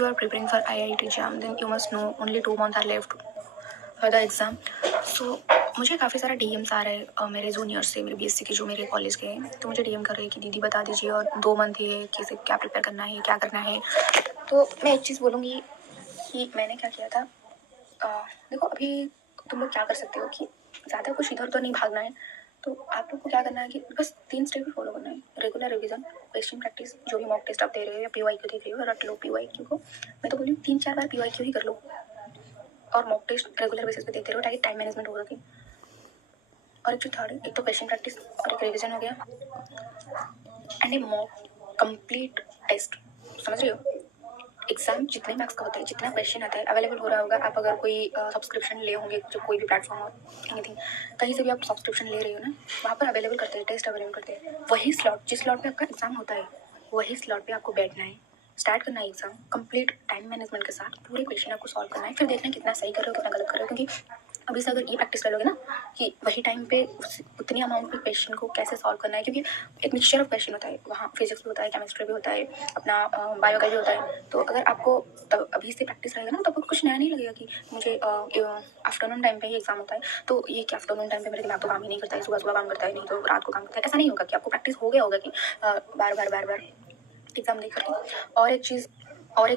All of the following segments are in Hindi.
you are preparing for IIT JAM, then you must know only 2 months are left for the exam. So मुझे काफ़ी सारा DMs आ रहे हैं मेरे जूनियर्स से, मेरे BSc के जो मेरे कॉलेज के हैं, तो मुझे DM कर रहे हैं कि दीदी बता दीजिए और 2 मंथ ही है, कैसे क्या प्रिपेयर करना है, क्या करना है। तो मैं एक चीज़ बोलूँगी कि मैंने क्या किया था। देखो अभी तुम लोग क्या कर सकते हो कि ज़्यादा कुछ इधर उधर नहीं भागना है। तो आप लोग को क्या करना है कि बस 3 स्टेप ही फॉलो करना है। रेगुलर रिवीजन, क्वेश्चन प्रैक्टिस, जो भी मॉक टेस्ट आप दे रहे हो या PYQ देख रहे हो, रट लो PYQ को। मैं तो बोली 3-4 बार PYQ ही कर लो और मॉक टेस्ट रेगुलर बेसिस पे देते रहो ताकि टाइम मैनेजमेंट हो सके। और एक जो थर्ड है, एक तो क्वेश्चन प्रैक्टिस और एक रिवीजन हो गया and a mock complete test. समझ रहे हो? एग्जाम जितने मार्क्स का होता है, जितना क्वेश्चन आता है अवेलेबल हो रहा होगा। आप अगर कोई सब्सक्रिप्शन ले होंगे, जो कोई भी प्लेटफॉर्म हो, एनीथिंग, कहीं से भी आप सब्सक्रिप्शन ले रहे हो ना, वहाँ पर अवेलेबल करते हैं, टेस्ट अवेलेबल करते हैं। वही स्लॉट, जिस स्लॉट पे आपका एग्जाम होता है, वही स्लॉट पे आपको बैठना है, स्टार्ट करना है एग्जाम कंप्लीट टाइम मैनेजमेंट के साथ। पूरे क्वेश्चन आपको सॉल्व करना है, फिर देखना है कितना सही कर रहे हो, कितना गलत कर रहे हो। क्योंकि अभी से अगर ये प्रैक्टिस कर लोगे ना कि वही टाइम पे उतनी अमाउंट के क्वेश्चन को कैसे सॉल्व करना है, क्योंकि एक मिक्सचर ऑफ क्वेश्चन होता है, वहाँ फिजिक्स भी होता है, केमिस्ट्री भी होता है, अपना बायो का भी होता है। तो अगर आपको तब अभी से प्रैक्टिस रहेगा ना, तो आपको कुछ नया नहीं लगेगा कि मुझे आफ्टरनून टाइम पे ही एग्जाम होता है, तो ये क्या आफ्टरनून टाइम पे मेरे दिमाग तो काम ही नहीं करता है, सुबह सुबह काम करता है, नहीं तो रात को काम करता है। ऐसा नहीं होगा कि आपको प्रैक्टिस हो गया होगा कि बार बार एग्जाम दे करके। और एक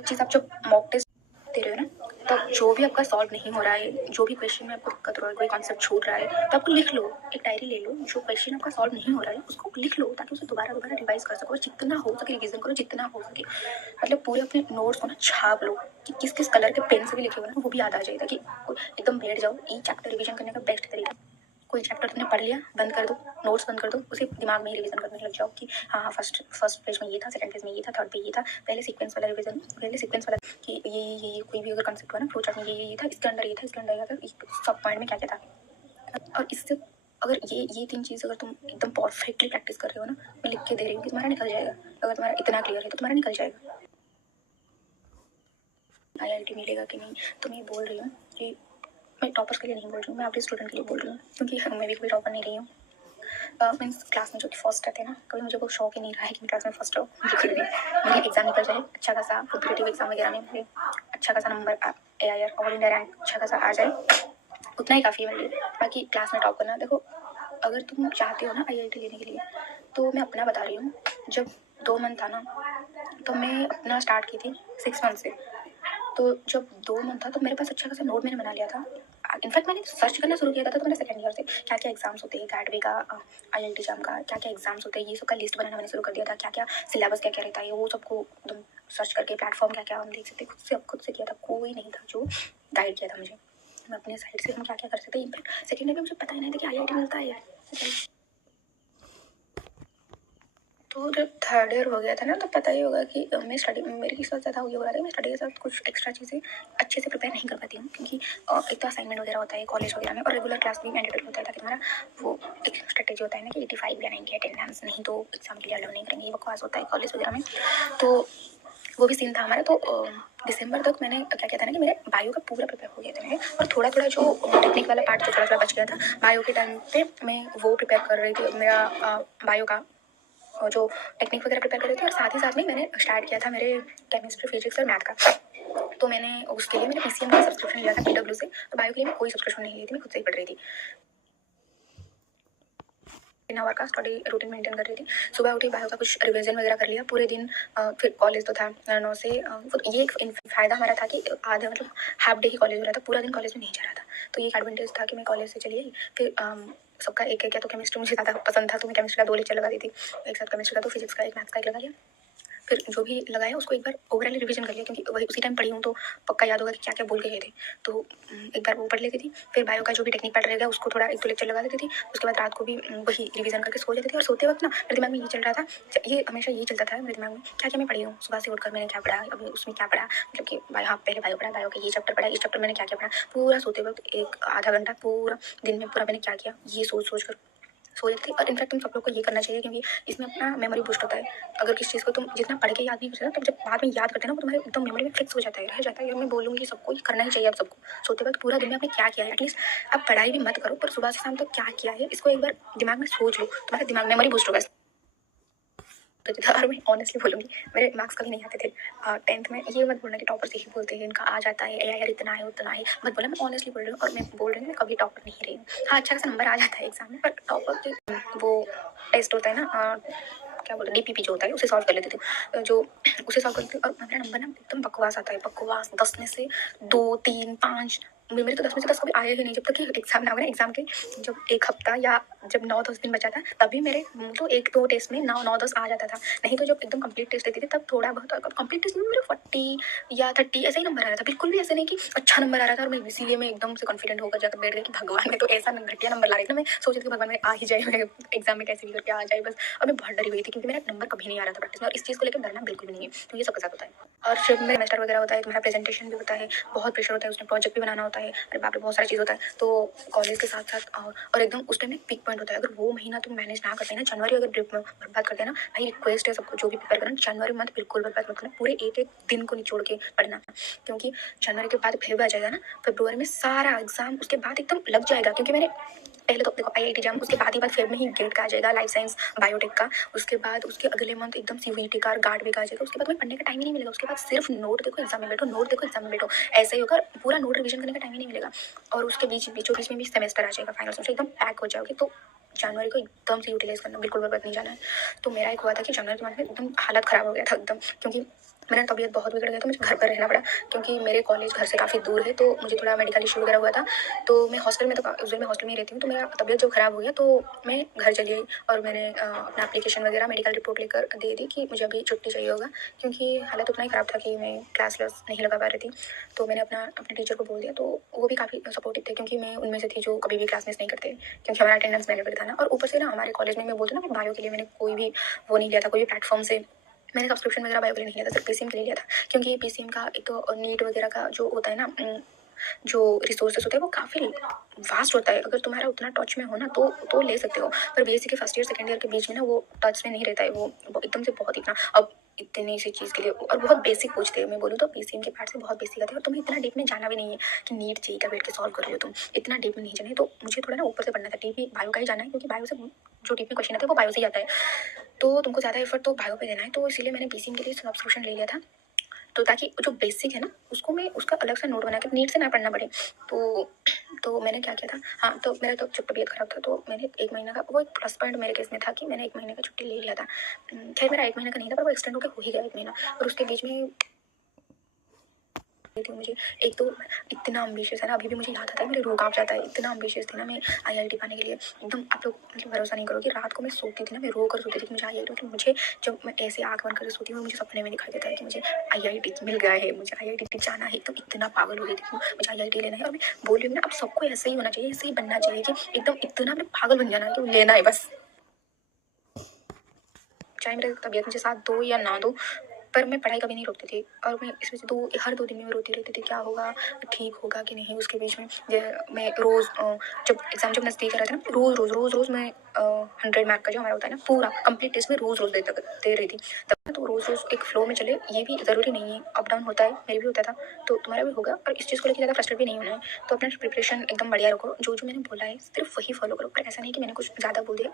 चीज़ आप जब मॉक टेस्ट दे रहे हो ना, तब जो भी आपका सॉल्व नहीं हो रहा है, जो भी क्वेश्चन में आपको दिक्कत हो रहा है, कोई कॉन्सेप्ट छूट रहा है, तो आपको लिख लो, एक डायरी ले लो, जो क्वेश्चन आपका सॉल्व नहीं हो रहा है उसको लिख लो ताकि उसे दोबारा रिवाइज कर सको। जितना हो सके रिवीजन करो, जितना हो सके। मतलब पूरे अपने नोट्स को ना छाप लो कि किस किस कलर के पेन से भी लिखे हुए ना, वो भी याद आ जाए ताकि एकदम बैठ जाओ। ये चैप्टर रिवीजन करने का बेस्ट तरीका, कोई चैप्टर तुमने पढ़ लिया, बंद कर दो, नोट्स बंद कर दो, उसे दिमाग में ही रिवीजन करने लग जाओ कि हाँ फर्स्ट पेज में ये था, सेकंड पेज में ये था, थर्ड पे ये था। पहले सीक्वेंस वाला रिवीजन, पहले सीक्वेंस वाला कि ये कोई भी अगर कंसेप्ट हुआ ना, फ्लो चार्ट में ये था, इसके अंदर ये था, इसके अंदर ये था, सब पॉइंट में क्या क्या था। और इससे अगर ये 3 चीज़ अगर तुम एकदम परफेक्टली प्रैक्टिस कर रहे हो ना, मैं लिख के दे रही हूँ कि तुम्हारा निकल जाएगा। अगर तुम्हारा इतना क्लियर है तो तुम्हारा निकल जाएगा। IIT मिलेगा कि नहीं, तो मैं बोल रही हूँ कि मैं टॉपर्स के लिए नहीं बोल रही हूँ, मैं एवरेज स्टूडेंट के लिए बोल रही हूँ, क्योंकि मैं भी कभी टॉपर नहीं रही हूँ। मीन्स क्लास में जो कि फर्स्ट रहते हैं ना, कभी मुझे वो शौक ही नहीं रहा है कि मैं क्लास में फर्स्ट रहूँ। मुझे खुद भी मेरी एग्जाम निकल जाए अच्छा खासा, कॉम्पिटेटिव एग्जाम वगैरह में मुझे अच्छा खासा number AIR all India rank अच्छा खासा आ जाए, उतना ही काफ़ी है मेरे लिए। बाकी क्लास में टॉप करना, देखो अगर तुम चाहते हो ना IIT लेने के लिए, तो मैं अपना बता रही हूँ। जब 2 मंथ था ना, तो मैं अपना स्टार्ट की थी 6 मंथ से। तो जब 2 मंथ था तो मेरे पास अच्छा खासा नोट मैंने बना लिया था। इनफैक्ट मैंने सर्च करना शुरू किया था तो मैंने सेकंड ईयर से क्या क्या एग्जाम्स होते हैं, गैटवे का, IIT JAM का क्या क्या एग्जाम्स होते हैं, ये सब का लिस्ट बनाना मैंने शुरू कर दिया था। क्या क्या सिलेबस क्या क्या रहता है, वो सबको एकदम सर्च करके, प्लेटफॉर्म क्या क्या हम देख सकते हैं, खुद से किया था। कोई नहीं था जो गाइड किया था मुझे, मैं अपने साइड से हम क्या क्या कर सकते हैं। इनफैक्ट सेकेंड ईयर में मुझे पता ही नहीं था कि IIT मिलता है। तो जब थर्ड ईयर हो गया था ना, तो पता ही होगा कि मैं स्टडी, मेरे के साथ ज़्यादा ये हो रहा था कि मैं स्टडी के साथ कुछ एक्स्ट्रा चीज़ें अच्छे से प्रिपेयर नहीं कर पाती हूँ, क्योंकि एक तो असाइनमेंट वगैरह होता है कॉलेज वगैरह में, और रेगुलर क्लास भी मैंडेटरी होता है ताकि तुम्हारा वो एक स्ट्रेटेजी होता है ना कि 85 या 90 अटेंडेंस, नहीं तो एग्जाम के लिए अलाउ नहीं करेंगे, ये बकवास होता है कॉलेज वगैरह में। तो वो भी सीन था हमारा। तो दिसंबर तक मैंने क्या किया था ना कि मेरे बायो का पूरा प्रिपेयर हो गया था मेरे, और थोड़ा थोड़ा जो टेक्निक वाला पार्ट जो थोड़ा थोड़ा बच गया था बायो के टाइम पे, मैं वो प्रिपेयर कर रही थी मेरा बायो का, और जो टेक्निक वगैरह प्रिपेयर कर रही थी। और साथ ही साथ में मैंने स्टार्ट किया था मेरे केमिस्ट्री, फिजिक्स और मैथ का। तो मैंने उसके लिए मैंने PCM का सब्सक्रिप्शन लिया था PW से। तो बायो के लिए मैं कोई सब्सक्रिप्शन नहीं ली थी, मैं खुद से ही पढ़ रही थी। 3 आवर का स्टडी रूटीन मेंटेन कर रही थी। सुबह उठी, बायो का कुछ रिवीजन वगैरह कर लिया पूरे दिन। फिर कॉलेज तो था 9 से। ये एक फ़ायदा हमारा था कि आधे मतलब हाफ डे ही कॉलेज हो रहा था, पूरा दिन कॉलेज में नहीं जा रहा था। तो ये एडवांटेज था कि मैं कॉलेज से चली आई। फिर सबका एक एक, या तो केमिस्ट्री मुझे ज़्यादा पसंद था तो मैं केमिस्ट्री का 2 लेक्चर लगा दी थी एक साथ, केमिस्ट्री का 2, फिजिक्स का 1, मैथ्स का 1 लगा लिया। फिर जो भी लगाया उसको एक बार ओवरऑल रिवीजन कर लिया, क्योंकि वही उसी टाइम पढ़ी हूँ तो पक्का याद होगा कि क्या क्या बोल के गए थे। तो एक बार वो पढ़ लेती थी। फिर बायो का जो भी टेक्निक पढ़ रहेगा उसको थोड़ा 1-2 लेक्चर लगा देती थी। उसके बाद रात को भी वही रिवीजन करके सो जाती थी। और सोते वक्त ना मेरे दिमाग में ये चल रहा था, ये हमेशा ये चलता था मेरे दिमाग में, क्या क्या मैं पढ़ी हूँ, सुबह से उठकर मैंने क्या पढ़ा, अभी उसमें क्या पढ़ा, मतलब कि हाँ पहले बायो पढ़ा, बायो का ये चैप्टर पढ़ा, इस चैप्टर मैंने क्या क्या पढ़ा। पूरा सोते वक्त 1 आधा घंटा पूरा दिन में पूरा मैंने क्या किया ये सोच कर सो जाती थी। और इनफैक्ट तुम सब लोग को ये करना चाहिए, क्योंकि इसमें अपना मेमोरी बूस्ट होता है। अगर किसी चीज़ को तुम जितना पढ़ के याद नहीं कर सकते, तो जब बाद में याद करते हैं ना, वो तुम्हारे एकदम मेमोरी में फिक्स हो जाता है, रह जाता है। और मैं बोलूँगी सबको ये करना ही चाहिए। आप सबको सोते वक्त पूरा दिन में आपने क्या किया है, एटलीस्ट आप पढ़ाई भी मत करो, पर सुबह से शाम तक क्या किया है इसको एक बार दिमाग में सोच लो, तुम्हारा दिमाग मेमोरी बूस्ट होगा। होते थे। और मैं ऑनेस्टली बोलूँगी मेरे मार्क्स कभी नहीं आते थे। 10th में ये मत बोलना कि टॉपर से ही बोलते हैं इनका आ जाता है या यार इतना है उतना है, मत बोलना। मैं ऑनेस्टली बोल रही हूँ और मैं बोल रही हूँ मैं कभी टॉपर नहीं रही हूँ। हाँ, अच्छा खासा नंबर आ जाता है एग्जाम में, पर टॉपर के वो टेस्ट होता है ना, क्या बोलते हैं, डीपीपी जो होता है उसे सॉल्व कर लेते थे, जो उसे सॉल्व कर लेते थे। और मेरा नंबर ना एकदम बकवास आता है, बकवास 10 में से 2 3 5। मेरे तो 10 में से 10 कभी आए ही नहीं। जब तक कि एग्जाम ना हो ना, एग्जाम के जब एक हफ्ता या जब 9-10 दिन बचा था तभी मेरे तो 1-2 टेस्ट में 9-9-10 आ जाता था। नहीं तो जब एकदम कंप्लीट टेस्ट देती थी तब थोड़ा बहुत, कंप्लीट टेस्ट में मेरे 40 या 30 ऐसे ही नंबर आ रहा था। बिल्कुल भी ऐसे नहीं कि अच्छा नंबर आ रहा था और मैं इसीलिए मैं एकदम से कॉन्फिडेंट होकर जाकर बैठ गई कि भगवान में तो ऐसा घटिया नंबर ला रही थी ना, मैं सोच रही थी भगवान में आ ही जाए, मेरे एग्जाम में कैसे भी करके आ जाए बस। और मैं बहुत डरी हुई थी क्योंकि मेरा नंबर कभी नहीं आ रहा था प्रैक्टिस में, और इस चीज़ को लेकर डरना बिल्कुल भी नहीं है क्योंकि ये सबके साथ होता है। और जब मेरा सेमेस्टर वगैरह होता है तुम्हारा प्रेजेंटेशन भी होता है, बहुत प्रेशर होता है, उसमें प्रोजेक्ट भी बनाना होता है, अरे बाप रे बहुत सारी चीज़ होता है। तो कॉलेज के साथ साथ और एकदम उस टाइम में पीक पॉइंट होता है। अगर वो महीना तुम मैनेज ना करते ना, जनवरी अगर ट्रिप में बर्बाद करते ना, भाई रिक्वेस्ट है सबको जो भी प्रिपेयर करना, जनवरी मंथ बिल्कुल बर्बाद मत करना, पूरे एक एक दिन को निचोड़ के पढ़ना। क्योंकि जनवरी के बाद फेब आ जाएगा ना, फेब्रुआरी में सारा एग्जाम उसके बाद एकदम लग जाएगा। क्योंकि मैंने पहले तो देखो आईआईटी एग्जाम, उसके बाद ही बाद फेब में ही गेट का आ जाएगा लाइफ साइंस बायोटेक का, उसके बाद उसके अगले मंथ एकदम सीवीटी का गार्ड भी आ जाएगा। उसके बाद तुम्हें पढ़ने का टाइम ही नहीं मिलेगा। उसके बाद सिर्फ नोट देखो एग्जाम में बैठो, नोट देखो एग्जाम में बैठो, ऐसे ही होगा। पूरा नोट रिवीजन करने का टाइम ही नहीं मिलेगा। और उसके बीचों बीच में भी सेमेस्टर आ जाएगा, फाइनल सेमेस्टर एकदम पैक हो जाओगे। तो जनवरी को एकदम से यूटिलाइज करना, बिल्कुल बर्बाद नहीं जाना है। तो मेरा एक हुआ था कि जनवरी के मंथ में एकदम हालत ख़राब हो गया था एकदम, क्योंकि मेरा तबीयत बहुत बिगड़ गया था, मुझे घर पर रहना पड़ा क्योंकि मेरे कॉलेज घर से काफ़ी दूर है। तो मुझे थोड़ा मेडिकल इशू वगैरह हुआ था। तो मैं हॉस्टल में, तो यूजुअली मैं हॉस्टल में ही रहती हूँ। तो मेरा तबीयत जब ख़राब हो गया तो मैं घर चली गई और मैंने अपना एप्लीकेशन वगैरह मेडिकल रिपोर्ट लेकर दे दी कि मुझे अभी छुट्टी चाहिए होगा, क्योंकि हालत उतना ही ख़राब था कि मैं क्लास नहीं लगा पा रही थी। तो मैंने अपने टीचर को बोल दिया। तो वो भी काफ़ी सपोर्टिव थे क्योंकि मैं उनमें से थी जो कभी भी क्लास मिस नहीं करते, क्योंकि हमारा अटेंडेंस मैंडेटरी था ना। और ऊपर से ना हमारे कॉलेज में, मैं बोलती हूँ ना, बायो के लिए मैंने कोई भी वो नहीं लिया था, कोई भी प्लेटफॉर्म से मैंने सब्सक्रिप्शन वगैरह बायो के लिए नहीं लिया था, सिर्फ पीसीएम के लिए लिया था। क्योंकि पीसीएम का एक तो नीट वगैरह का जो होता है ना, जो रिसोर्सेज होते हैं वो काफ़ी वास्ट होता है। अगर तुम्हारा उतना टच में हो ना तो ले सकते हो, पर बीएससी के फर्स्ट ईयर सेकंड ईयर के बीच में ना वो टच में नहीं रहता है। वो एकदम से बहुत इतना अब इतनी सी चीज़ के लिए, और बहुत बेसिक पूछते हैं। मैं बोलूँ तो पीसीएम के पार्ट से बहुत बेसिक आते हैं, और तुम्हें इतना डीप में जाना भी नहीं है कि नीट जेईई का बैठ के सॉल्व कर रही हो तुम, इतना डीप में नहीं जाना है। तो मुझे थोड़ा ना ऊपर से पढ़ना था, डीप बायो का ही जाना है, क्योंकि बायो से जो डीप में क्वेश्चन आते हैं वो बायो से ही आता है। तो तुमको ज़्यादा एफर्ट तो बायो पे देना है, तो इसीलिए मैंने पीसीएम के लिए सब्सक्रिप्शन ले लिया था। तो ताकि जो बेसिक है ना उसको मैं उसका अलग से नोट बना के नीट से ना पढ़ना पड़े। तो मैंने क्या किया था, हाँ, तो मेरा तो जब तबीयत खराब था तो मैंने 1 महीना का, वो एक प्लस पॉइंट मेरे केस में था कि मैंने 1 महीने का छुट्टी ले लिया था। खैर मेरा 1 महीने का नहीं था, पर वो एक्सटेंड होकर हो ही गया 1 महीना। और उसके बीच में थी मुझे एक तो इतना एम्बिशियस है ना, अभी भी मुझे याद आता है, मेरे रूह काँप जाता है। इतना एम्बिशियस थी ना मैं आईआईटी पाने के लिए एकदम। आप लोग मतलब भरोसा नहीं करोगे, रात को मैं सोती थी ना, मैं रो कर सोती थी कि मुझे आईआईटी, कि मुझे जब मैं ऐसे आँख बंद कर सोती हूँ मुझे सपने में दिखाई देता है कि मुझे आईआईटी मिल गया है, मुझे आईआईटी जाना है। तो इतना पागल हो गई थी कि मुझे आईआईटी लेना है। और मैं बोल रही हूँ ना, अब सबको ऐसे ही होना चाहिए, ऐसे ही बनना चाहिए कि एकदम इतना मैं पागल बन जाना है कि लेना है बस, चाहे मेरी तबीयत मुझे साथ दो या ना दो। पर मैं पढ़ाई कभी नहीं रोकती थी, और मैं इस वजह से हर 2 दिन में मैं रोती रहती थी क्या होगा, ठीक होगा कि नहीं। उसके बीच में मैं रोज़ जब एग्ज़ाम जब नज़दीक आ रहा था ना, रोज़ मैं 100 मार्क का जो हमारा होता है ना पूरा कंप्लीट टेस्ट में रोज़ दे रही थी। तब तो रोज़ एक फ्लो में चले, ये भी ज़रूरी नहीं है, अप डाउन होता है, मेरे भी होता था, तो तुम्हारा भी होगा। और इस चीज़ को लेकर ज़्यादा फ्रस्ट्रेट भी नहीं होना है। तो अपना प्रिपरेशन एकदम बढ़िया रखो, जो मैंने बोला है सिर्फ वही फॉलो करो। पर ऐसा नहीं कि मैंने कुछ ज़्यादा बोल दिया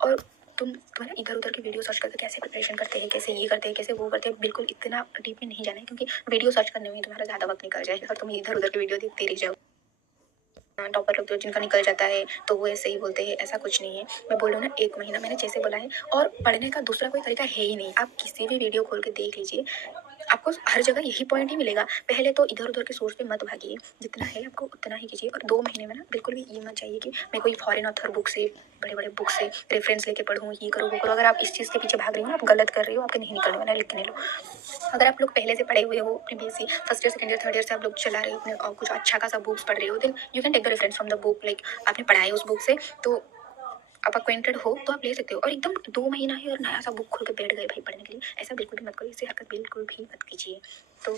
और तुम्हारा इधर उधर की वीडियो सर्च करके कैसे प्रिपरेशन करते हैं, कैसे ये करते हैं, कैसे वो करते हैं, बिल्कुल इतना डीप में नहीं जाना है। क्योंकि वीडियो सर्च करने में तुम्हारा ज़्यादा वक्त निकल जाएगा और तुम इधर उधर की वीडियो देखते रह जाओ। टॉपर लोग तो जिनका निकल जाता है तो वो ऐसे ही बोलते हैं, ऐसा कुछ नहीं है। मैं बोल रही हूँ ना, 1 महीना मैंने जैसे बोला है, और पढ़ने का दूसरा कोई तरीका है ही नहीं। आप किसी भी वीडियो खोल के देख लीजिए, आपको हर जगह यही पॉइंट ही मिलेगा। पहले तो इधर उधर के सोर्स पे मत भागिए, जितना है आपको उतना ही कीजिए। और 2 महीने में ना बिल्कुल भी ये मत चाहिए कि मैं कोई फॉरेन ऑथर बुक से, बड़े बड़े बुक से रेफरेंस लेके पढ़ूँ, ये करो वो करो। अगर आप इस चीज़ के पीछे भाग रही हो ना, आप गलत कर रही हो, आपके नहीं निकलने वाला है, लिख के नहीं लो। अगर आप लोग पहले से पढ़े हुए हो, अपनी BSc first year second year third year से आप लोग चला रहे हो अपने, और कुछ अच्छा खासा बुक्स पढ़ रहे हो, then you can take the reference from the book. Like आपने पढ़ा है उस बुक से, तो आप अक्वेंटेड हो तो आप ले सकते हो। और एकदम 2 महीना है और नया सा बुक खोल के बैठ गए भाई पढ़ने के लिए, ऐसा बिल्कुल भी मत करो, इससे हरकत बिल्कुल भी मत कीजिए। तो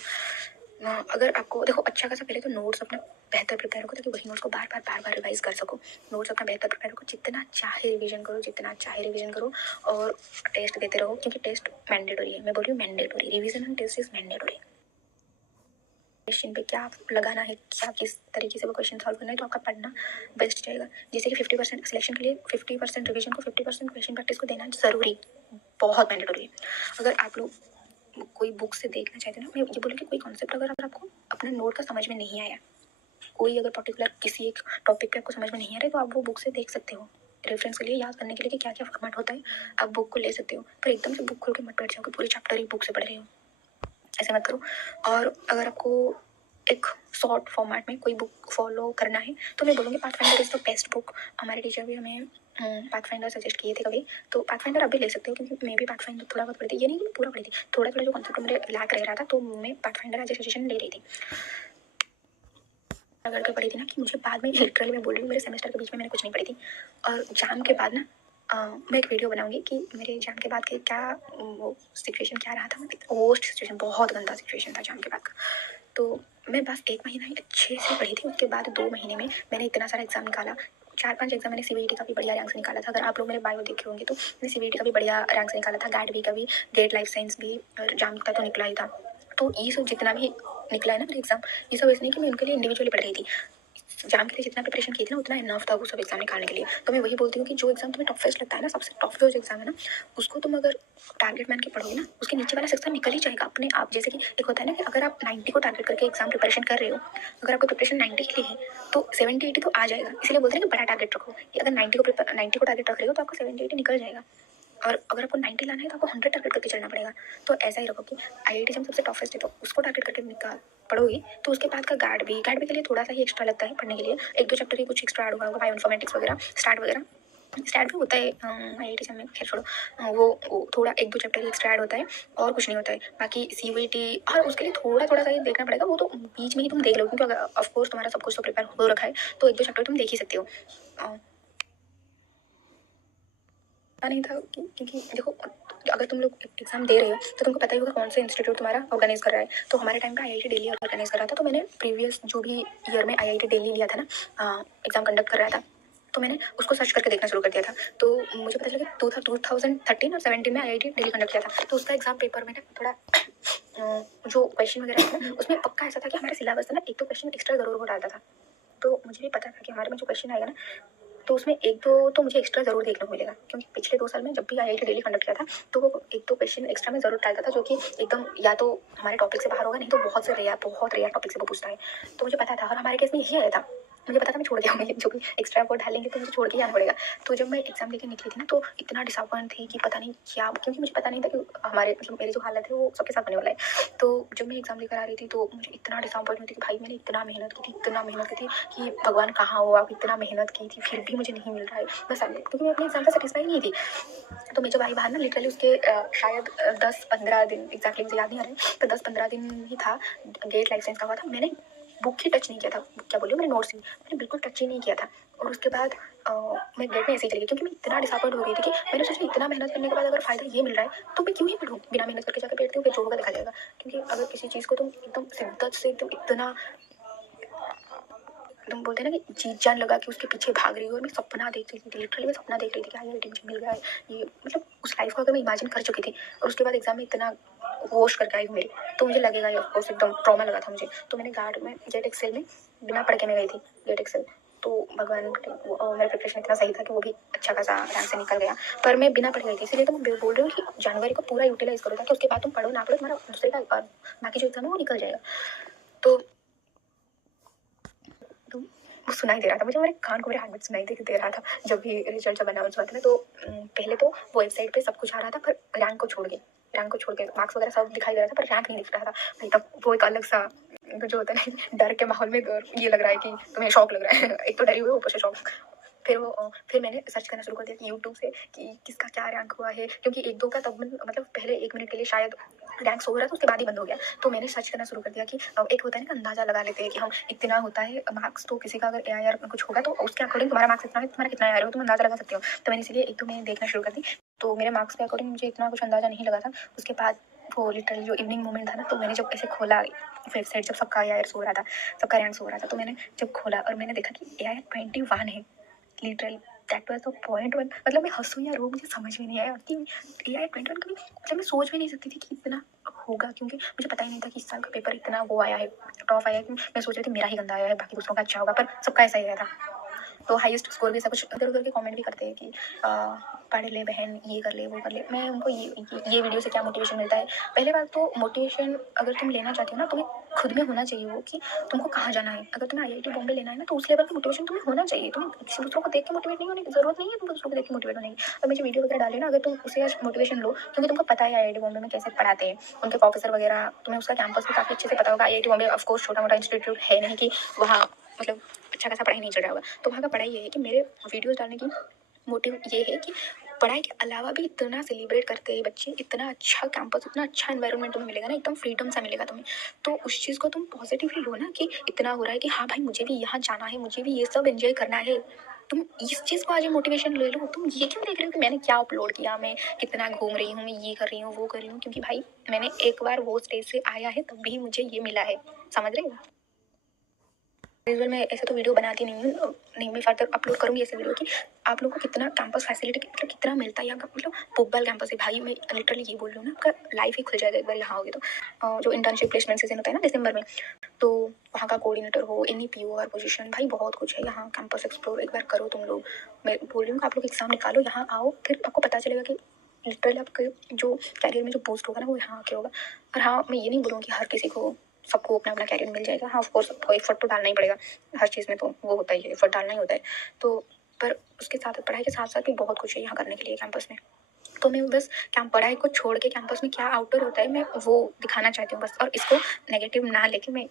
अगर आपको देखो अच्छा खासा, पहले तो नोट्स अपना बेहतर प्रिपेयर करो, ताकि वही नोट्स को बार बार रिवाइज कर सको। नोट्स अपना बेहतर प्रिपेयर करो, जितना चाहे रिवीजन करो, जितना चाहे रिवीजन करो, और टेस्ट देते रहो, क्योंकि टेस्ट मैंडेटरी है। मैं बोल रही हूँ mandatory, revision and test is mandatory. Question पे क्या लगाना है, क्या किस तरीके से वो क्वेश्चन सॉल्व करना है, तो आपका पढ़ना बेस्ट जाएगा। जैसे कि 50% सिलेक्शन के लिए 50% रिवीजन को 50% क्वेश्चन प्रैक्टिस को देना ज़रूरी, बहुत मैंडेटरी है। अगर आप लोग कोई बुक से देखना चाहते हैं ना, मैं ये बोलूँ कि कोई कॉन्सेप्ट अगर आपको अपने नोट का समझ में नहीं आया, कोई अगर पर्टिकुलर किसी एक टॉपिक पे आपको समझ में नहीं आ रहा है, तो आप वो बुक से देख सकते हो रेफरेंस के लिए, याद करने के लिए कि क्या क्या फॉर्मेट होता है, आप बुक को ले सकते हो। पर एकदम से बुक खोल के मत बैठ जाओ कि पूरे चैप्टर ही बुक से पढ़ रहे हो, ऐसे मत करो। और अगर आपको एक शॉर्ट फॉर्मेट में कोई बुक फॉलो करना है, तो मैं बोलूँगी pathfinder is the best book. हमारे टीचर भी हमें पाथफाइंडर सजेस्ट किए थे कभी, तो पाथफाइंडर आप भी ले सकते हो, क्योंकि मैं भी पाथफाइंडर थोड़ा बहुत पढ़ी थी, ये नहीं कि मैं पूरा पढ़ी थी, थोड़ा थोड़ा जो कॉन्सेप्ट मेरे लैक रह रहा था, तो मैं पाथफाइंडर एज ए सजेशन ले रही थी। अगर के पढ़ी थी ना कि मुझे बाद में लिटरली मैं बोल रही हूँ, मेरे सेमेस्टर के बीच में मैंने कुछ नहीं पढ़ी थी, और एग्जाम के बाद ना मैं एक वीडियो बनाऊंगी कि मेरे एग्जाम के बाद के क्या वो सिचुएशन क्या रहा था। मतलब वर्स्ट सिचुएशन, बहुत गंदा सिचुएशन था एग्जाम के बाद का। तो मैं बस 1 महीना ही अच्छे से पढ़ी थी, उसके बाद 2 महीने में मैंने इतना सारा एग्जाम निकाला, 4-5 एग्जाम मैंने सीबीईटी का भी बढ़िया रैंक से निकाला था। अगर आप लोग मेरे बायो देखे होंगे तो मैंने सीबीईटी का भी बढ़िया रैंक से निकाला था, गैट का भी, गेट लाइफ साइंस भी, और जाम का तो निकला ही था। तो ये सब जितना भी निकला है ना मेरे एग्जाम, ये सब ऐसे नहीं कि मैं उनके लिए इंडिविजुअली पढ़ रही थी, एग्जाम के लिए जितना प्रिपरेशन की थी ना उतना इनफ था वो सब एग्जाम निकालने के लिए। तो मैं वही बोलती हूँ कि जो एग्जाम तुम्हें टफेस्ट लगता है ना, सबसे टफ जो एग्जाम है ना, उसको तुम अगर टारगेट मान के पढ़ोगे ना, उसके नीचे वाला सेक्शन निकल ही जाएगा अपने आप। जैसे कि एक होता है ना कि अगर आप 90 को टारगेट करके एग्जाम प्रिपरेशन कर रहे हो, अगर आपको प्रिपरेशन 90 के लिए है तो 70-80 तो आ जाएगा। इसलिए बोलते हैं कि बड़ा टारगेट रखो, कि अगर 90 को टारगेट रख रहे हो तो आपका 70-80 निकल जाएगा। और अगर आपको 90 लाना है तो आपको 100 टारगेट करके चलना पड़ेगा। तो ऐसा ही रखो कि आईआईटी जब सबसे टफेस्ट है तो उसको टारगेट करके निकाल पढ़ोगी, तो उसके बाद का गार्ड भी के लिए थोड़ा सा ही एक्स्ट्रा लगता है पढ़ने के लिए, 1-2 चैप्टर ही कुछ एक्स्ट्रा ऐड हुआ होगा, बायो इन्फॉर्मेटिक्स वगैरह, स्टार्ट भी होता है आईआईटी से में, खैर छोड़ो। वो थोड़ा 1-2 चैप्टर ही एक्स्ट्रा ऐड होता है और कुछ नहीं होता है। बाकी सीयूईटी और उसके लिए थोड़ा सा ही देखना पड़ेगा, वो तो बीच में ही तुम देख लो, क्योंकि अगर ऑफकोर्स तुम्हारा सब कुछ तो प्रिपेयर हो रखा है, तो 1-2 चैप्टर तुम देख ही सकते हो। नहीं था क्योंकि देखो, अगर तुम लोग एग्जाम दे रहे हो तो तुमको पता ही होगा कौन सा इंस्टीट्यूट तुम्हारा ऑर्गेनाइज कर रहा है। तो हमारे टाइम पे आईआईटी दिल्ली ऑर्गेनाइज कर रहा था, तो मैंने प्रीवियस जो भी ईयर में आईआईटी दिल्ली लिया था ना, एग्जाम कंडक्ट कर रहा था, तो मैंने उसको सर्च करके देखना शुरू कर दिया था। तो मुझे पता चला कि 2013 और 17 में आईआईटी दिल्ली कंडक्ट किया था। तो उसका एग्जाम पेपर में ना थोड़ा जो क्वेश्चन वगैरह था ना, उसमें पक्का ऐसा था कि हमारे सिलेबस था ना, एक तो क्वेश्चन एक्स्ट्रा जरूर वो डालता था। तो मुझे भी पता था कि हमारे में जो क्वेश्चन आएगा ना, तो उसमें 1-2 तो मुझे एक्स्ट्रा ज़रूर देखने को मिलेगा, क्योंकि पिछले 2 साल में जब भी आईआईटी दिल्ली कंडक्ट किया था, तो वो 1-2 क्वेश्चन एक्स्ट्रा में ज़रूर डालता था, जो कि एकदम या तो हमारे टॉपिक से बाहर होगा, नहीं तो बहुत रेयर टॉपिक से वो पूछता है। तो मुझे पता था, और हमारे केस में यही आया था। मुझे पता था मैं छोड़ दिया, जो भी एक्स्ट्रा वो डालेंगे तो मुझे छोड़ के आना पड़ेगा। तो जब मैं एग्जाम लेके निकली थी ना, तो इतना डिसअपॉइंट थी कि पता नहीं क्या, क्योंकि मुझे पता नहीं था कि हमारे मतलब मेरी जो हालत है वो सबके साथ होने वाला है। तो जब मैं एग्जाम लेकर आ रही थी तो मुझे इतना डिसअपॉइंट हुई थी कि भाई मैंने इतना मेहनत की थी कि भगवान कहाँ हो आप, इतना मेहनत की थी फिर भी मुझे नहीं मिल रहा है बस, क्योंकि मैं अपने एग्जाम से सेटिस्फाई नहीं थी। तो मैं जब आई बाहर ना, लिटरली उसके शायद 10-15 दिन, एग्जैक्टली मुझे याद नहीं आ रहा है, तो 10-15 दिन ही था, गेट लाइफ साइंस का हुआ था। मैंने बुक ही टच नहीं किया था, क्या बोलिए, मैंने नोट्स ही मैंने बिल्कुल टच ही नहीं किया था। और उसके बाद मैं गेट में ऐसे ही चली गई, क्योंकि मैं इतना डिसअपॉइंट हो गई थी कि मैंने सोचा इतना मेहनत करने के बाद अगर फ़ायदा ये मिल रहा है तो मैं क्यों ही पढ़ूँ, बिना मेहनत करके जाकर बैठती हूँ, फिर जो होगा देखा जाएगा। क्योंकि अगर किसी चीज़ को तुम एकदम शिद्दत से एकदम इतना तुम बोलते हैं ना कि जी जान लगा कि उसके पीछे भाग रही हो, और मैं सपना देख रही थी, लिटरली मैं सपना देख रही थी कि आईआईटी मुझे मिल गया है, ये मतलब उस लाइफ को अगर मैं इमेजिन कर चुकी थी, और उसके बाद एग्जाम में इतना वॉश करके आई हूँ मेरी, तो मुझे लगेगा ये ऑफकोर्स एकदम ट्रॉमा लगा था मुझे। तो मैंने गार्ड में जेट एक्सेल में बिना पढ़ के मैं गई थी गेट एक्सेल। तो भगवान मेरा प्रिपरेशन इतना सही था कि वो भी अच्छा खासा रैंक से निकल गया, पर मैं बिना पढ़ गई थी। इसलिए तो मैं बोल रही हूँ कि जनवरी को पूरा यूटिलाइज करो, ताकि उसके बाद तुम पढ़ो ना पढ़ो, तुम्हारा दूसरे का बाकी जो एग्जाम है वो निकल जाएगा। तो वो सुनाई दे रहा था मुझे, हमारे कान को मेरे हाथ में सुनाई दे रहा था जब भी रिजल्ट जब अनाउंस हुआ था ना। तो पहले तो वो वेबसाइट पे सब कुछ आ रहा था, पर रैंक को छोड़ के मार्क्स वगैरह सब दिखाई दे रहा था, पर रैंक नहीं दिख रहा था भाई। तब वो एक अलग सा जो होता है ना, डर के माहौल में ये लग रहा है कि तुम्हें शौक लग रहा है एक तो डरी हुई ऊपर से शौक। फिर मैंने सर्च करना शुरू कर दिया कि यूट्यूब से कि किसका क्या रैंक हुआ है, क्योंकि 1-2 का तब मतलब पहले 1 मिनट के लिए शायद रैंक शो हो रहा था, उसके बाद ही बंद हो गया। तो मैंने सर्च करना शुरू कर दिया कि एक होता है ना, अंदाजा लगा लेते हैं कि हम इतना होता है मार्क्स, तो किसी का अगर एआईआर कुछ होगा तो उसके अकॉर्डिंग तुम्हारा मार्क्स इतना है, तुम्हारा कितना आया हो तुम अंदाजा लगा सकते हो। तो मैंने इसलिए 1-2 में देखना शुरू कर दी, तो मेरे मार्क्स के अकॉर्डिंग मुझे इतना कुछ अंदाजा नहीं लगा था। उसके बाद वो लिटरली जो इवनिंग मोमेंट था ना, तो मैंने जब ऐसे खोला वेबसाइट, जब सबका एआईआर शो हो रहा था, सबका रैंक शो हो रहा था, तो मैंने जब खोला और मैंने देखा कि एआईआर 21 है, literally that was the point one. मतलब मैं हंसूं या रो मुझे समझ में नहीं आया कि एआईआर 21 कभी, मतलब मैं सोच भी नहीं सकती थी कि इतना होगा, क्योंकि मुझे पता ही नहीं था कि इस साल का पेपर इतना वो आया है, टफ आया है कि मैं सोच रही थी मेरा ही गंदा आया है, बाकी दूसरों का अच्छा होगा, पर सबका ऐसा ही आया था। तो हाईएस्ट स्कोर भी सब कुछ इधर उधर के कमेंट भी करते हैं कि पढ़ ले बहन, ये कर ले वो कर ले। मैं उनको ये वीडियो से क्या मोटिवेशन मिलता है। पहले बात तो मोटिवेशन अगर तुम लेना चाहती हो ना, तुम्हें खुद में होना चाहिए वो कि तुमको कहाँ जाना है। अगर तुम्हें आईआईटी बॉम्बे लेना है ना, तो उस लेवल का मोटिवेशन तुम्हें होना चाहिए। तुम्हें किसी दूसरों को देख के मोटिवेट नहीं होने की जरूरत नहीं है, तुम दूसरों को देख के मोटिवेट होने की। और मुझे वीडियो वगैरह डाले ना, अगर तुम उसे आज मोटिवेशन लो, क्योंकि तुमको पता है आईआईटी बॉम्बे में कैसे पढ़ाते हैं, उनके प्रोफेसर वगैरह, तुम्हें उसका कैंपस भी काफ़ी अच्छे से पता होगा। आईआईटी बॉम्बे ऑफकोर्स छोटा मोटा इंस्टीट्यूट है नहीं कि वहाँ मतलब अच्छा खासा पढ़ाई नहीं चल रहा होगा। तो वहाँ का पढ़ाई ये है कि मेरे वीडियोस डालने की मोटिव ये है कि पढ़ाई के अलावा भी इतना सेलिब्रेट करते हैं बच्चे, इतना अच्छा कैंपस, इतना अच्छा एनवायरनमेंट तुम्हें मिलेगा ना, एकदम फ्रीडम सा मिलेगा तुम्हें। तो उस चीज़ को तुम पॉजिटिवली लो ना कि इतना हो रहा है कि हाँ भाई मुझे भी यहाँ जाना है, मुझे भी ये सब एंजॉय करना है। तुम इस चीज़ को आज मोटिवेशन ले लो। तुम ये क्यों देख रहे हो कि मैंने क्या अपलोड किया, मैं कितना घूम रही हूँ, मैं ये कर रही हूँ वो कर रही हूँ, क्योंकि भाई मैंने एक बार वो स्टेज से आया है तब भी मुझे ये मिला है। समझ रहे हो। यूजुअल मैं ऐसे तो वीडियो बनाती नहीं हूँ, नहीं मैं फर्दर अपलोड करूँगी ऐसे वीडियो कि आप लोगों को कितना कैंपस फैसिलिटी मतलब कितना मिलता है यहाँ का। मतलब पोकबल कैंपस है भाई, मैं लिटरली ये बोल रही हूँ ना, आपका लाइफ ही खुल जाएगा एक बार यहाँ होगी तो। जो इंटर्नशिप प्लेसमेंट सीजन होता है ना दिसंबर में, तो वहाँ का कोऑर्डिनेटर हो, एनी पीओ और पोजीशन, भाई बहुत कुछ है यहाँ। कैंपस एक्सप्लोर एक बार करो तुम लोग। मैं बोल रही हूँ आप लोग एग्जाम निकालो, यहाँ आओ, फिर आपको पता चलेगा कि लिटरली आपके जो कैरियर में जो बूस्ट होगा ना वो यहाँ आके होगा। और हाँ, मैं ये नहीं बोलूँगी कि हर किसी को सबको अपना अपना कैरियर मिल जाएगा। हाँ ऑफकोर्स सबको एफर्ट तो डालना ही पड़ेगा, हर चीज़ में तो वो होता ही है, एफर्ट डालना ही होता है। तो पर उसके साथ पढ़ाई के साथ साथ भी बहुत कुछ है यहाँ करने के लिए कैंपस में। तो मैं बस कैंप पढ़ाई को छोड़ के कैंपस में क्या आउटर होता है मैं वो दिखाना चाहती हूँ बस। और इसको नेगेटिव ना लेके मैं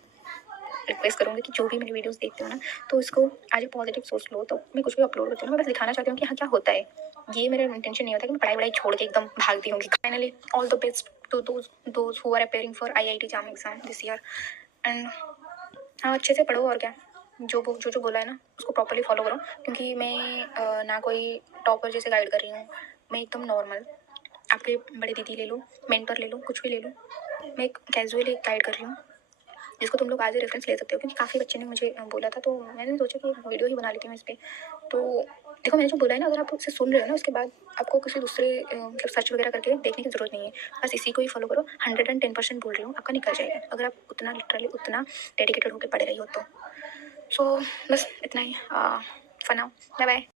रिक्वेस्ट करूँगी कि जो भी मेरी वीडियोस देखते हो ना, तो इसको आज पॉजिटिव सोच लो। तो मैं कुछ भी अपलोड करती हूँ, मैं बस दिखाना चाहती हूँ कि हाँ क्या होता है। ये मेरा इंटेंशन नहीं होता कि मैं पढ़ाई वढ़ाई छोड़ के एकदम भागती हूँ। Finally all the best to those who are appearing for IIT JAM exam this year. And हाँ अच्छे से पढ़ो, और क्या जो बोला है ना उसको प्रॉपर्ली फॉलो करो। क्योंकि मैं ना कोई टॉपर जैसे गाइड कर रही हूँ, मैं एकदम नॉर्मल, आपके बड़े दीदी ले लो, मेंटर ले लो, कुछ भी ले लो, मैं एक कैजुअली गाइड कर रही हूँ जिसको तुम लोग आज रेफरेंस ले सकते हो। क्योंकि काफ़ी बच्चे ने मुझे बोला था, तो मैंने सोचा कि वीडियो ही बना लेती हूँ इस पर। तो देखो मैंने जो बोला है ना, अगर आप उसे सुन रहे हो ना, उसके बाद आपको किसी दूसरे मतलब सर्च वगैरह करके देखने की जरूरत नहीं है, बस इसी को ही फॉलो करो। 110% बोल रही हूँ, आपका निकल जाएगा अगर आप उतना लिटरली उतना डेडिकेटेड होकर पढ़ रही हो तो। सो बस इतना ही फॉर नाउ, बाय बाय।